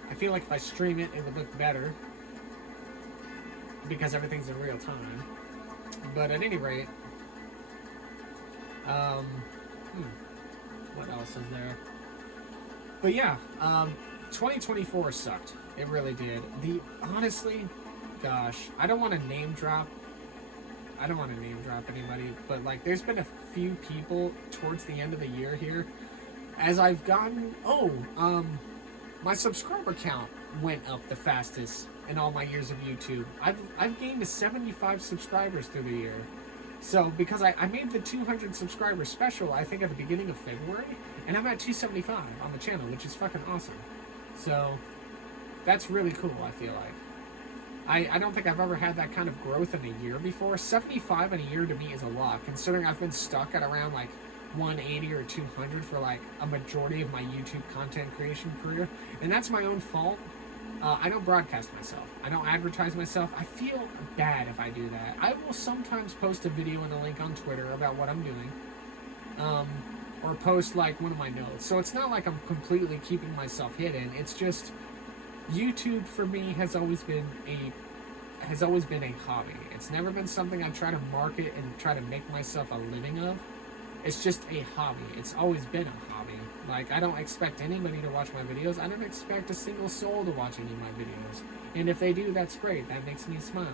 I feel like if I stream it, it would look better, because everything's in real time. But at any rate, what else is there? But yeah, 2024 sucked. It really did. Honestly, gosh, I don't want to name drop anybody, but like, there's been a few people towards the end of the year here, as I've gotten, my subscriber count went up the fastest in all my years of YouTube. I've gained 75 subscribers through the year. So, because I made the 200 subscriber special, I think at the beginning of February, and I'm at 275 on the channel, which is fucking awesome. So, that's really cool, I feel like. I don't think I've ever had that kind of growth in a year before. 75 in a year to me is a lot, considering I've been stuck at around like 180 or 200 for like a majority of my YouTube content creation career. And that's my own fault. I don't broadcast myself. I don't advertise myself. I feel bad if I do that. I will sometimes post a video and a link on Twitter about what I'm doing. Or post like one of my notes. So it's not like I'm completely keeping myself hidden. It's just YouTube for me has always been a hobby. It's never been something I try to market and try to make myself a living of. It's just a hobby. It's always been a hobby. Like, I don't expect anybody to watch my videos. I don't expect a single soul to watch any of my videos. And if they do, that's great. That makes me smile.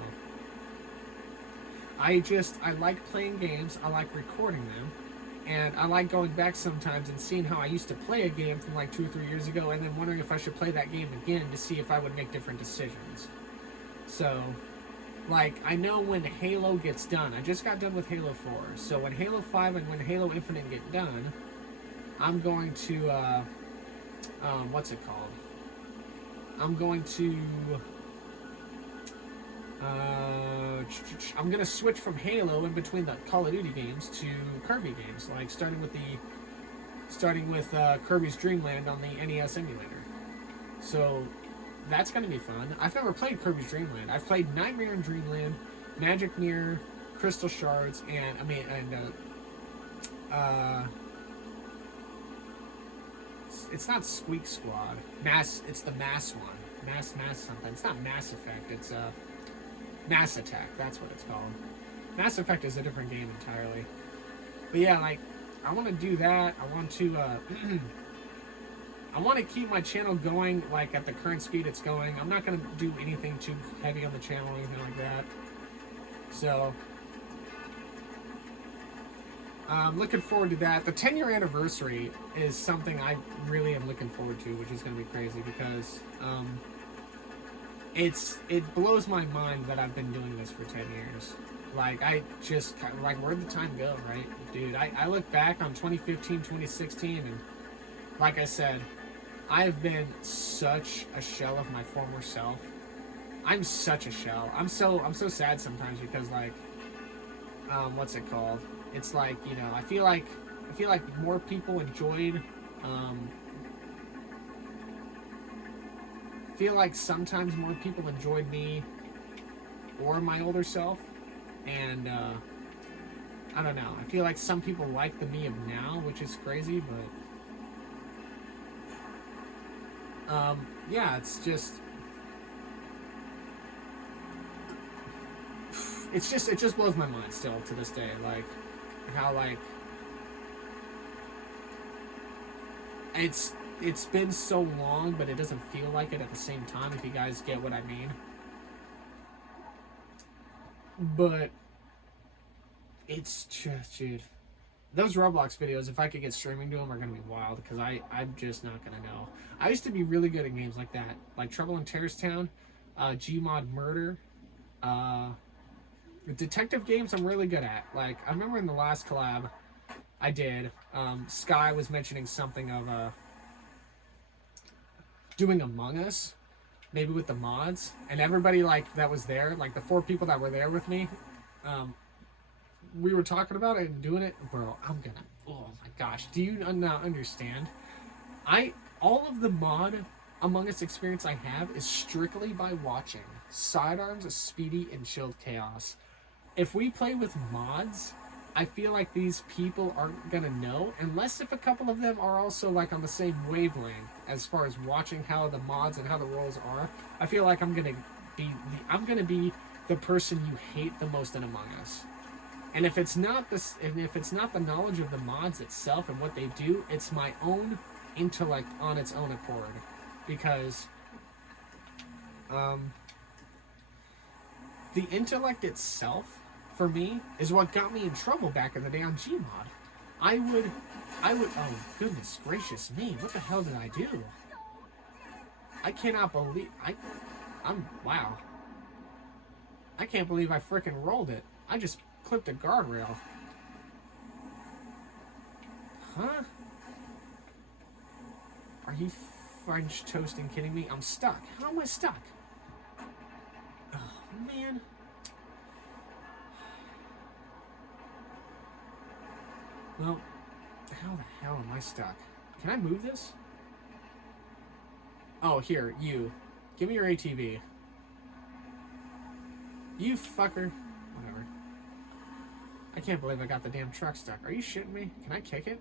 I like playing games. I like recording them. And I like going back sometimes and seeing how I used to play a game from like 2 or 3 years ago, and then wondering if I should play that game again to see if I would make different decisions. So, like, I know when Halo gets done. I just got done with Halo 4. So when Halo 5 and when Halo Infinite get done, I'm going to, what's it called? I'm going to I'm gonna switch from Halo in between the Call of Duty games to Kirby games, like starting with Kirby's Dream Land on the NES emulator. So that's gonna be fun. I've never played Kirby's Dream Land. I've played Nightmare in Dreamland, Magic Mirror, Crystal Shards, and it's not Squeak Squad. It's the Mass one. Mass something. It's not Mass Effect. It's Mass Attack. That's what it's called. Mass Effect is a different game entirely. But yeah, like, I want to do that. I want to I want to keep my channel going like at the current speed it's going. I'm not going to do anything too heavy on the channel or anything like that. So I'm looking forward to that. The 10-year anniversary is something I really am looking forward to, which is going to be crazy because it blows my mind that I've been doing this for 10 years. Like, where'd the time go, right? Dude, I look back on 2015, 2016, and like I said, I've been such a shell of my former self. I'm such a shell. I'm so sad sometimes because, like, what's it called? It's like, you know, I feel like more people enjoyed, feel like sometimes more people enjoyed me or my older self, and I don't know. I feel like some people like the me of now, which is crazy, but yeah, it just blows my mind still to this day, like how, like, it's been so long, but it doesn't feel like it at the same time, if you guys get what I mean. But it's just, dude, those Roblox videos, if I could get streaming to them, are gonna be wild, because I'm just not gonna know. I used to be really good at games like that, like Trouble in Terrorist Town, Gmod Murder, detective games I'm really good at. Like, I remember in the last collab I did, Sky was mentioning something of doing Among Us, maybe with the mods, and everybody, like, that was there, like the 4 people that were there with me, we were talking about it and doing it. Bro, oh my gosh, do you not understand? All of the mod Among Us experience I have is strictly by watching Sidearms, Speedy, and Chilled Chaos. If we play with mods, I feel like these people aren't gonna know, unless if a couple of them are also, like, on the same wavelength as far as watching how the mods and how the roles are. I feel like I'm gonna be the person you hate the most in Among Us. And if it's not the knowledge of the mods itself and what they do, it's my own intellect on its own accord, because the intellect itself, for me, is what got me in trouble back in the day on Gmod. I would, oh, goodness gracious me, what the hell did I do? I cannot believe, wow. I can't believe I frickin' rolled it. I just clipped a guardrail. Huh? Are you French toasting kidding me? I'm stuck. How am I stuck? Oh, man. Well, how the hell am I stuck? Can I move this? Oh, here, you. Give me your ATV. You fucker. Whatever. I can't believe I got the damn truck stuck. Are you shitting me? Can I kick it?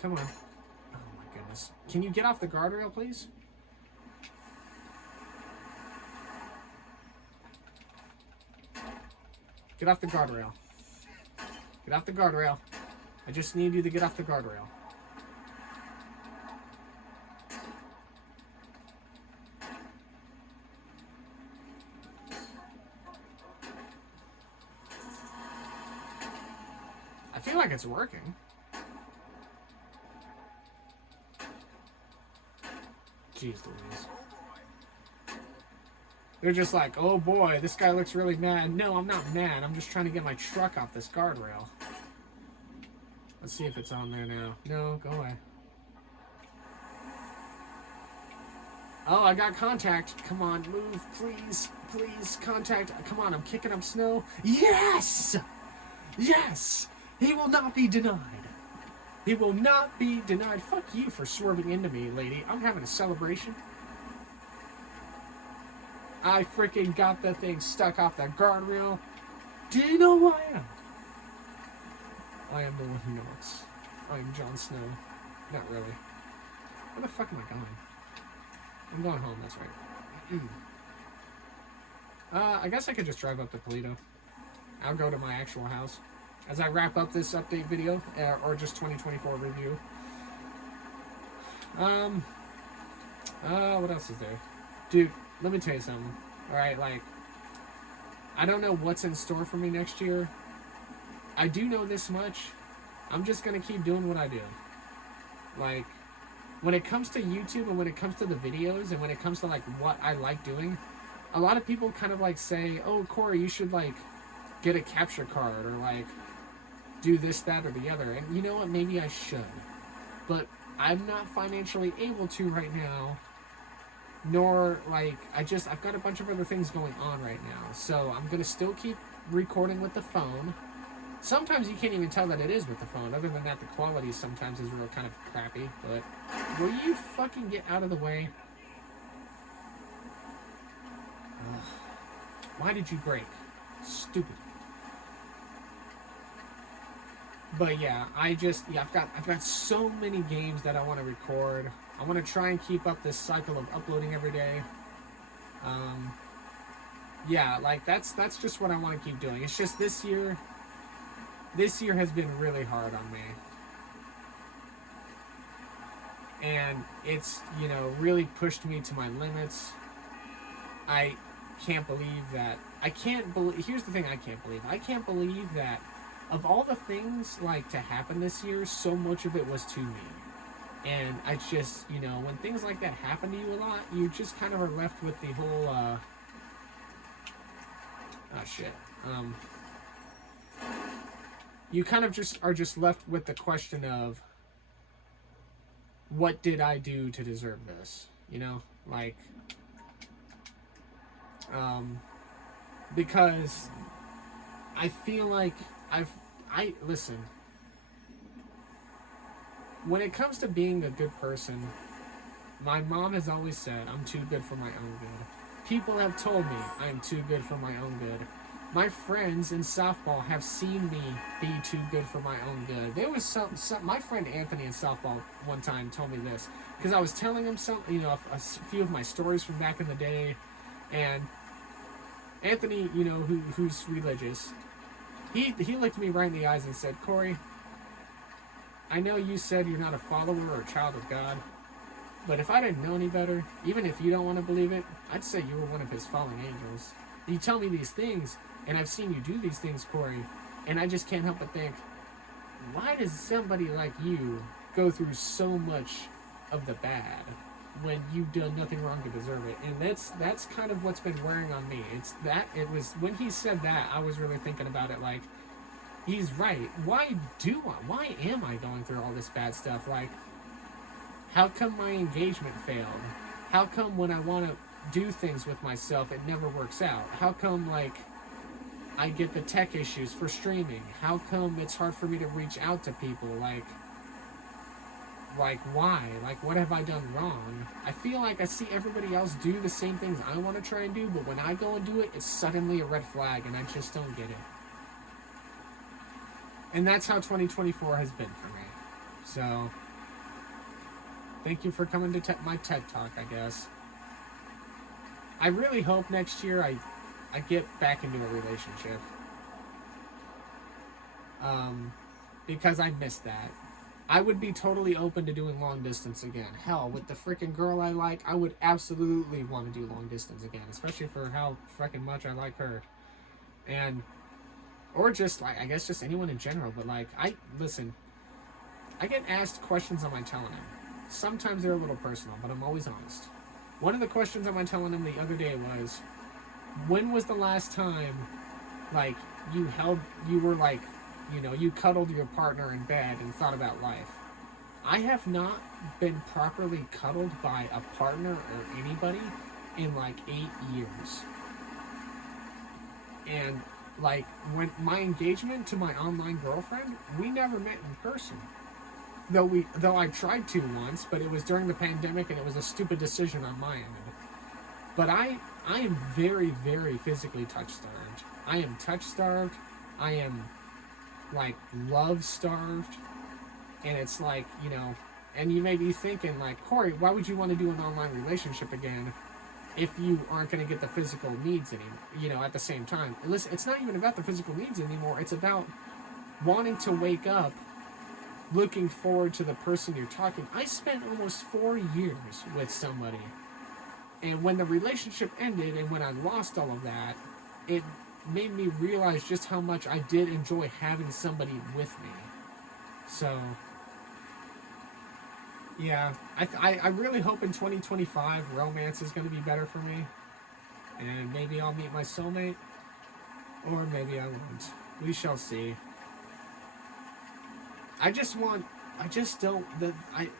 Come on. Oh my goodness. Can you get off the guardrail, please? Get off the guardrail. Get off the guardrail. I just need you to get off the guardrail. I feel like it's working. Jeez Louise. They're just like, oh boy, this guy looks really mad. No, I'm not mad. I'm just trying to get my truck off this guardrail. Let's see if it's on there now. No, go away. Oh, I got contact. Come on, move, please. Please, contact. Come on, I'm kicking up snow. Yes! Yes! He will not be denied. He will not be denied. Fuck you for swerving into me, lady. I'm having a celebration. I freaking got the thing stuck off that guardrail. Do you know who I am? I am the one who knows. I am Jon Snow. Not really. Where the fuck am I going? I'm going home, that's right. I guess I could just drive up to Toledo. I'll go to my actual house. As I wrap up this update video, or just 2024 review. What else is there? Dude, let me tell you something. Alright, like, I don't know what's in store for me next year. I do know this much. I'm just gonna keep doing what I do. Like, when it comes to YouTube and when it comes to the videos and when it comes to, like, what I like doing, a lot of people kind of, like, say, oh, Corey, you should, like, get a capture card or, like, do this, that, or the other. And you know what? Maybe I should. But I'm not financially able to right now. Nor, like, I've got a bunch of other things going on right now. So I'm going to still keep recording with the phone. Sometimes you can't even tell that it is with the phone. Other than that, the quality sometimes is real kind of crappy. But will you fucking get out of the way? Ugh. Why did you break? Stupid. But yeah, I've got so many games that I want to record. I want to try and keep up this cycle of uploading every day. Yeah, like that's just what I want to keep doing. It's just this year has been really hard on me. And it's, you know, really pushed me to my limits. I can't believe that. Here's the thing I can't believe. I can't believe that of all the things, like, to happen this year, so much of it was to me. And I just, you know, when things like that happen to you a lot, you just kind of are left with the whole, you kind of just are just left with the question of, what did I do to deserve this? You know, like, because I feel like listen, when it comes to being a good person, my mom has always said, I'm too good for my own good. People have told me I am too good for my own good. My friends in softball have seen me be too good for my own good. There was my friend Anthony in softball one time told me this, because I was telling him you know, a few of my stories from back in the day, and Anthony, you know, who's religious, he looked me right in the eyes and said, Corey, I know you said you're not a follower or a child of God, but if I didn't know any better, even if you don't want to believe it, I'd say you were one of his fallen angels. You tell me these things, and I've seen you do these things, Corey, and I just can't help but think, why does somebody like you go through so much of the bad when you've done nothing wrong to deserve it? And that's kind of what's been wearing on me. It was when he said that, I was really thinking about it, like, he's right. Why am I going through all this bad stuff? Like, how come my engagement failed? How come when I want to do things with myself, it never works out? How come, like, I get the tech issues for streaming? How come it's hard for me to reach out to people? Like why? Like, what have I done wrong? I feel like I see everybody else do the same things I want to try and do, but when I go and do it, it's suddenly a red flag, and I just don't get it. And that's how 2024 has been for me. So, thank you for coming to my TED Talk, I guess. I really hope next year I get back into a relationship. Because I missed that. I would be totally open to doing long distance again. Hell, with the freaking girl I like, I would absolutely want to do long distance again. Especially for how freaking much I like her. Or just, like, I guess just anyone in general. But, like, listen, I get asked questions on my Telegram. Sometimes they're a little personal, but I'm always honest. One of the questions on my Telegram the other day was, when was the last time, like, you were like, you know, you cuddled your partner in bed and thought about life? I have not been properly cuddled by a partner or anybody in like 8 years. And like when my engagement to my online girlfriend, we never met in person. Though I tried to once, but it was during the pandemic and it was a stupid decision on my end. But I am very, very physically touch starved. I am touch starved. I am like love starved. And it's like, you know, and you may be thinking like, Corey, why would you want to do an online relationship again if you aren't going to get the physical needs anymore, you know, at the same time? Listen, it's not even about the physical needs anymore. It's about wanting to wake up looking forward to the person you're talking. I spent almost 4 years with somebody. And when the relationship ended and when I lost all of that, it made me realize just how much I did enjoy having somebody with me. So, yeah, I really hope in 2025 romance is going to be better for me. And maybe I'll meet my soulmate. Or maybe I won't. We shall see.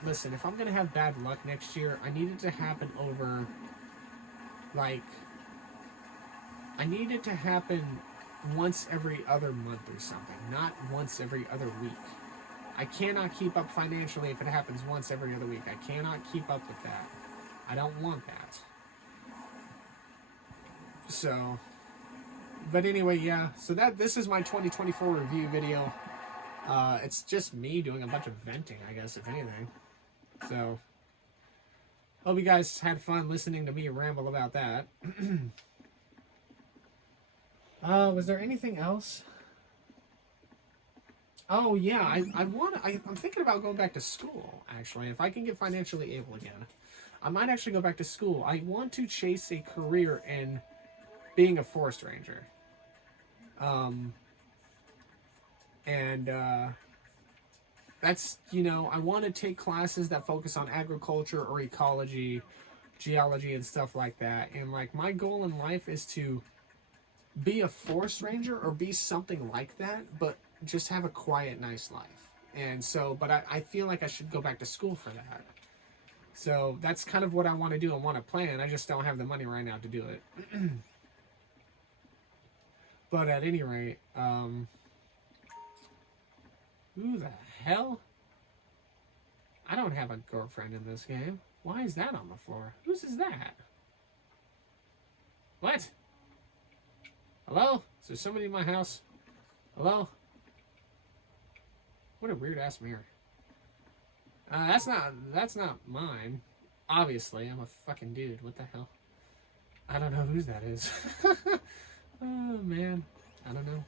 Listen, if I'm going to have bad luck next year, I need it to happen over, like, I need it to happen once every other month or something, not once every other week. I cannot keep up financially if it happens once every other week. I cannot keep up with that. I don't want that. So, but anyway, yeah. So this is my 2024 review video. It's just me doing a bunch of venting, I guess, if anything. So, hope you guys had fun listening to me ramble about that. Was there anything else? Oh yeah, I'm thinking about going back to school, actually. If I can get financially able again, I might actually go back to school. I want to chase a career in being a forest ranger. That's, you know, I want to take classes that focus on agriculture or ecology, geology, and stuff like that. And like my goal in life is to be a forest ranger or be something like that, but just have a quiet, nice life. And so, but I feel like I should go back to school for that. So that's kind of what I want to do and want to plan. I just don't have the money right now to do it. But at any rate, who the hell? I don't have a girlfriend in this game. Why is that on the floor? Whose is that? What? Hello? Is there somebody in my house? Hello? What a weird ass mirror. That's not mine. Obviously, I'm a fucking dude. What the hell? I don't know whose that is. Oh man, I don't know.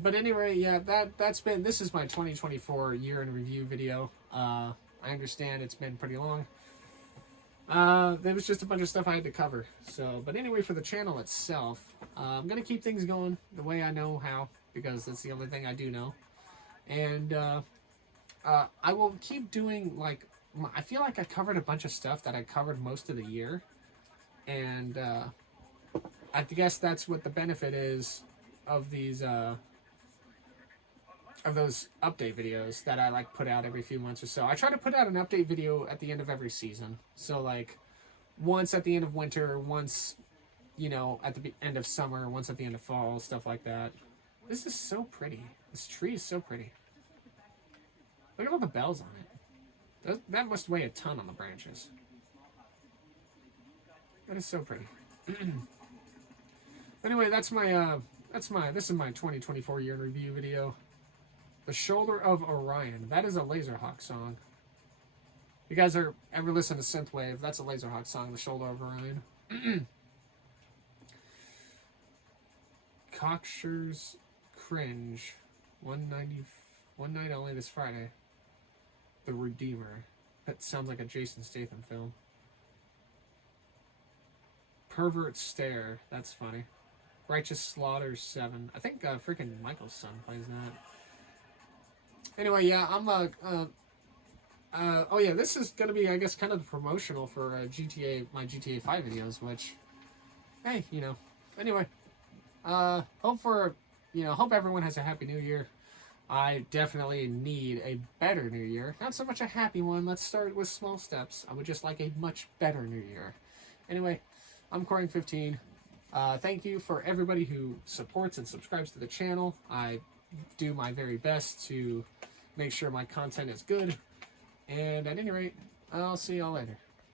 But anyway, yeah, this is my 2024 year in review video. I understand it's been pretty long. There was just a bunch of stuff I had to cover. So, but anyway, for the channel itself, I'm gonna keep things going the way I know how, because that's the only thing I do know. And I will keep doing, like, I feel like I covered a bunch of stuff that I covered most of the year, and I guess that's what the benefit is of these of those update videos that I like put out every few months or so. I try to put out an update video at the end of every season. So like once at the end of winter, once, you know, at the end of summer, once at the end of fall, stuff like that. This is so pretty. This tree is so pretty. Look at all the bells on it. That must weigh a ton on the branches. That is so pretty. Anyway, this is my 2024 year in review video. The Shoulder of Orion. That is a Laserhawk song. If you guys ever listen to Synthwave, that's a Laserhawk song, The Shoulder of Orion. Cockshure's Cringe. One night only this Friday. The Redeemer. That sounds like a Jason Statham film. Pervert Stare. That's funny. Righteous Slaughter 7. I think freaking Michael's son plays that. Anyway, yeah, oh yeah, this is gonna be, I guess, kind of promotional for my GTA 5 videos, which, hey, you know. Anyway, hope everyone has a happy new year. I definitely need a better New Year. Not so much a happy one. Let's start with small steps. I would just like a much better New Year. Anyway, I'm Corang15. Thank you for everybody who supports and subscribes to the channel. I do my very best to make sure my content is good. And at any rate, I'll see y'all later.